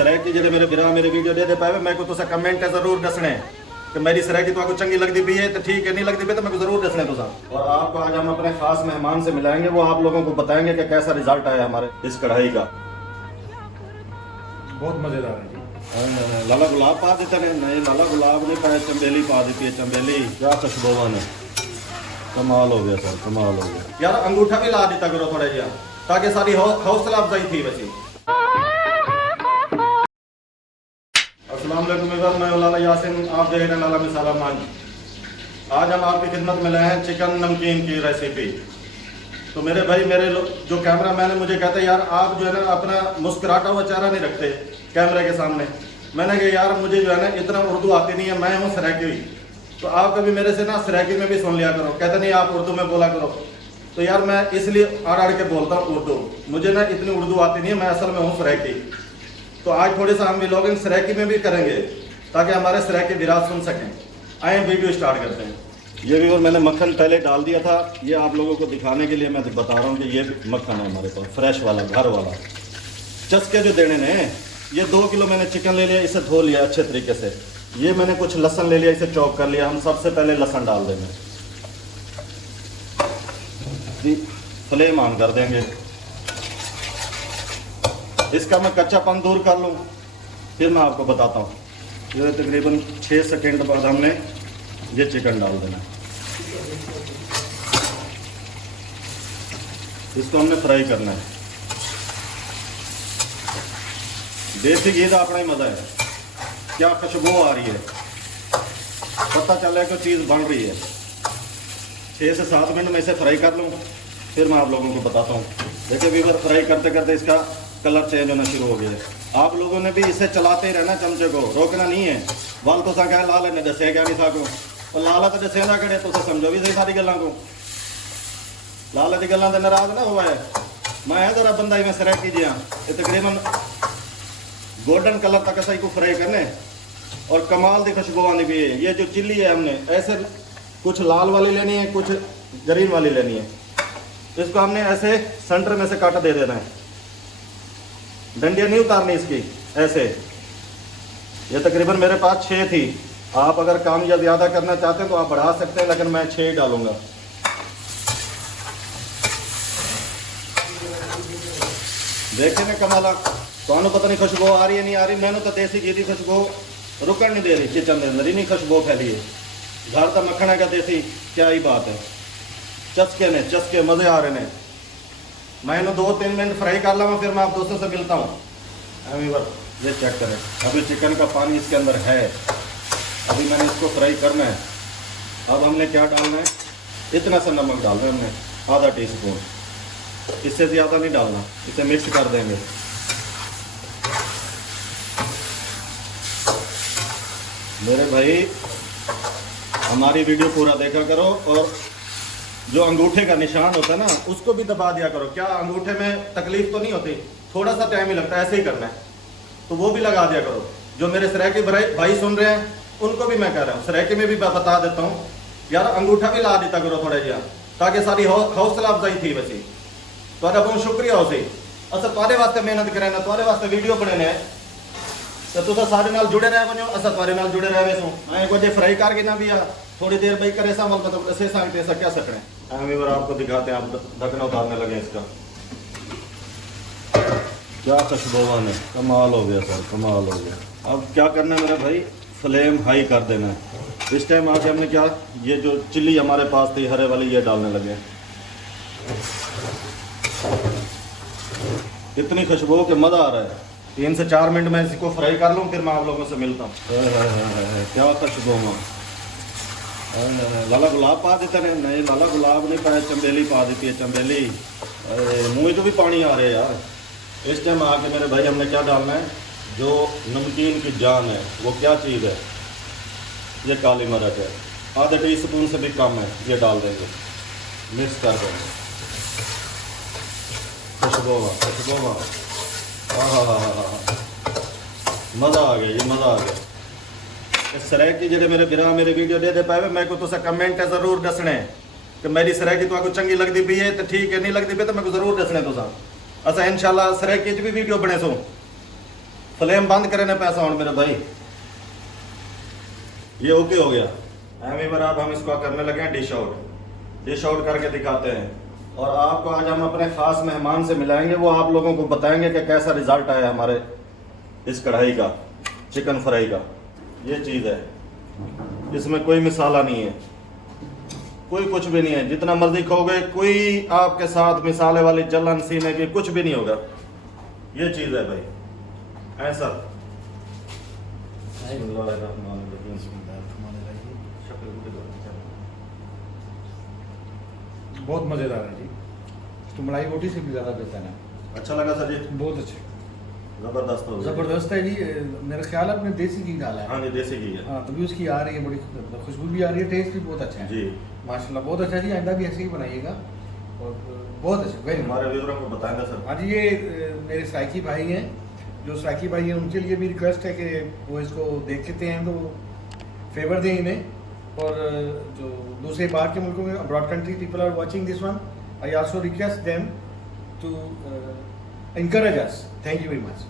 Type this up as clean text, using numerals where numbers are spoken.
सरायकी जेडे मेरे बिरा मेरे वीडियो दे पाए मैं को तुसा कमेंट जरूर दसने कि मेरी सरायकी तो आपको चंगी लगती भी है तो ठीक है, नहीं लगती भी तो मैं को जरूर दसने तुसा। और आपको आज हम अपने खास मेहमान से मिलाएंगे, वो आप लोगों को बताएंगे कि कैसा रिजल्ट आया हमारे इस कढ़ाई का। बहुत मजेदार है। लाला गुलाब पा देते हैं? नहीं, लाला गुलाब नहीं पाया, चंबेली पा देती है। चंबेली क्या खुशबुआन है, कमाल हो गया सर, कमाल हो गया। यार अंगूठा भी ला देता करो थोड़ा जिया, ताकि सारी हौसला अफजाई थी वैसी। अस्सलाम वालेकुम एवरीवन, मैं लाला यासिन, आप देख रहे हैं लाला मिसाला मंच। आज हम आपकी खिदमत में लाए हैं चिकन नमकीन की रेसिपी। तो मेरे भाई, मेरे जो कैमरा मैन है मुझे कहते हैं यार आप जो है ना अपना मुस्कुराता हुआ चेहरा नहीं रखते कैमरे के सामने। मैंने कहा यार मुझे जो है ना इतना उर्दू आती नहीं है, मैं हूँ सरायकी, तो आप कभी मेरे से ना सरायकी में भी सुन लिया करो। कहते नहीं आप उर्दू में बोला करो, तो यार मैं इसलिए आड़ के बोलता हूँ उर्दू, मुझे ना इतनी उर्दू आती नहीं है, मैं असल में हूँ सरायकी। तो आज थोड़े सा हम व्लॉगिंग सरायकी में भी करेंगे ताकि हमारे सरायकी विरासत सुन सकें। आए वीडियो स्टार्ट करते हैं। ये भी, और मैंने मक्खन पहले डाल दिया था, ये आप लोगों को दिखाने के लिए मैं बता रहा हूँ कि ये मक्खन है हमारे पास फ्रेश वाला, घर वाला। चस्के जो देने ने, ये 2 किलो मैंने चिकन ले लिया, इसे धो लिया अच्छे तरीके से। ये मैंने कुछ लहसुन ले लिया, इसे चॉप कर लिया। हम सबसे पहले लहसुन डाल देंगे जी, फ्लेम ऑन कर देंगे। इसका मैं कच्चापन दूर कर लूँ, फिर मैं आपको बताता हूँ। ये तकरीबन 6 सेकंड बाद हमने ये चिकन डाल देना। इसको हमने फ्राई करना है। देसी घी का अपना ही मज़ा है, क्या खुशबू आ रही है, पता चला है कि चीज़ बन रही है। 6 से 7 मिनट में इसे फ्राई कर लूँ, फिर मैं आप लोगों को बताता हूँ। देखिए व्यूअर, फ्राई करते करते इसका कलर चेंज होना शुरू हो गया है। आप लोगों ने भी इसे चलाते ही रहना, चमचे को रोकना नहीं है। वाल तो क्या लाल ने दसे क्या नहीं साको, और लाला तो दसे ना करे तो समझो भी सही सारी गल्लां को। लाला की गल्लां तो नाराज ना हुआ है। मैं है जरा बंदा ही मैं सराय कीजिए। ये तकरीबन गोल्डन कलर तक सही को फ्राई करने, और कमाल की खुशबू आनी भी है। ये जो चिल्ली है हमने ऐसे कुछ लाल वाली लेनी है, कुछ ग्रीन वाली लेनी है। तो इसको हमने ऐसे सेंटर में से काट दे देना है, डंडियाँ नहीं उतारनी इसकी, ऐसे। ये तकरीबन मेरे पास 6 थी। आप अगर काम या ज़्यादा करना चाहते हैं तो आप बढ़ा सकते हैं, लेकिन मैं 6 ही डालूंगा। देखिए ना कमाला, तो पता नहीं खुशबू आ रही है नहीं आ रही। मैंने तो देसी घी की खुशबू रुकन नहीं दे रही किचन के अंदर, ही नहीं खुशबू फैली है। घर का मक्खन है देसी, क्या ही बात है। चस्के ने चस्के मज़े आ रहे हैं। मैंने 2-3 मिनट फ्राई कर ला, फिर मैं आप दोस्तों से मिलता हूँ। ये चेक करें, अभी चिकन का पानी इसके अंदर है, अभी मैंने इसको फ्राई करना है। अब हमने क्या डालना है, इतना सा नमक डालना है हमने, आधा टीस्पून, इससे ज़्यादा नहीं डालना। इसे मिक्स कर देंगे। मेरे भाई हमारी वीडियो पूरा देखा करो, और जो अंगूठे का निशान होता है ना उसको भी दबा दिया करो। क्या अंगूठे में तकलीफ तो नहीं होती, थोड़ा सा टाइम ही लगता है, ऐसे ही करना है, तो वो भी लगा दिया करो। जो मेरे सरायकी भाई सुन रहे हैं उनको भी मैं कह रहा हूँ, सरायकी में भी बता देता हूँ यार अंगूठा भी ला देता करो थोड़ा जिया, ताकि सारी हौसला अफजाई थी वैसी। तो बहुत शुक्रिया उसे। अच्छा तुम्हारे वास्ते मेहनत करें ना, तुम्हारे वास्ते वीडियो बने हैं, तो तुम सारे नाल जुड़े रहे बनो, असा तुम्हारे नाल जुड़े रहे सो। मैं को जे फ्राई करके ना भी थोड़ी देर भाई करे सा मतलब ऐसे सांगते ऐसा क्या सकते हैं। आपको दिखाते हैं, आप ढकना उतारने लगे इसका। क्या खुशबुआन है, कमाल हो गया सर, कमाल हो गया। अब क्या करना है मेरे भाई, फ्लेम हाई कर देना है। इस टाइम आके हमने क्या, ये जो चिल्ली हमारे पास थी हरे वाली, ये डालने लगे। इतनी खुशबू के मज़ा आ रहा है। 3 से 4 मिनट में इसको फ्राई कर लूँ, फिर मैं आप लोगों से मिलता हूँ। क्या खुशबू है। लाला गुलाब पा देते हैं? नहीं, लाला गुलाब नहीं पाया, चंबेली पा देती है। चंबेली, मुँह तो भी पानी आ रहा है यार। इस टाइम आके मेरे भाई हमने क्या डालना है, जो नमकीन की जान है वो क्या चीज़ है, ये काली मिर्च है। आधा टीस्पून से भी कम है, ये डाल देंगे, मिक्स कर देंगे। खुशबू खुशबू, मज़ा आ गया, ये मज़ा आ गया। सरायकी जेडे मेरे बिरा मेरे वीडियो दे पाए मैं को तुसा कमेंट जरूर दसने कि मेरी सरायकी तो आपको चंगी लगती भी है तो ठीक है, नहीं लगती भी तो मैं को जरूर दसने तुसा। अच्छा इंशाल्लाह सरायकी भी वीडियो बने सो, फ्लेम बंद करे ना पैसा हूँ मेरे भाई। ये ओके हो गया। एमी बार अब हम इसको करने लगे हैं डिश आउट करके दिखाते हैं। और आपको आज हम अपने खास मेहमान से मिलाएंगे, वो आप लोगों को बताएंगे कि कैसा रिजल्ट आया हमारे इस कढ़ाई का, चिकन फ्राई का। ये चीज़ है, इसमें कोई मिसाला नहीं है, कोई कुछ भी नहीं है। जितना मर्जी खाओगे, कोई आपके साथ मिसाले वाली जलन सीने की कुछ भी नहीं होगा। ये चीज़ है भाई, ऐसा। बहुत मजेदार है जी। तो मलाई रोटी से भी ज्यादा बेहतर है। अच्छा लगा सर जी? बहुत अच्छे, जबरदस्त हो गया। जबरदस्त है जी। मेरा ख्याल है आपने देसी घी डाला है। हाँ जी, देसी घी है। हाँ, तभी उसकी आ रही है बड़ी खुशबू भी आ रही है, टेस्ट भी बहुत अच्छा है जी। माशाल्लाह, बहुत अच्छा जी। आइंदा भी ऐसे ही बनाइएगा और बहुत अच्छा, वेरी हमारे व्यूअरों को बताएंगे सर। हाँ जी। ये मेरे सराइकी भाई हैं, जो सराइकी भाई हैं उनके लिए भी रिक्वेस्ट है कि वो इसको देखते हैं तो फेवर दें इन्हें। और जो दूसरे बाहर के मुल्कों में, abroad country people are watching this one, I also request them to encourage us. Thank you very much.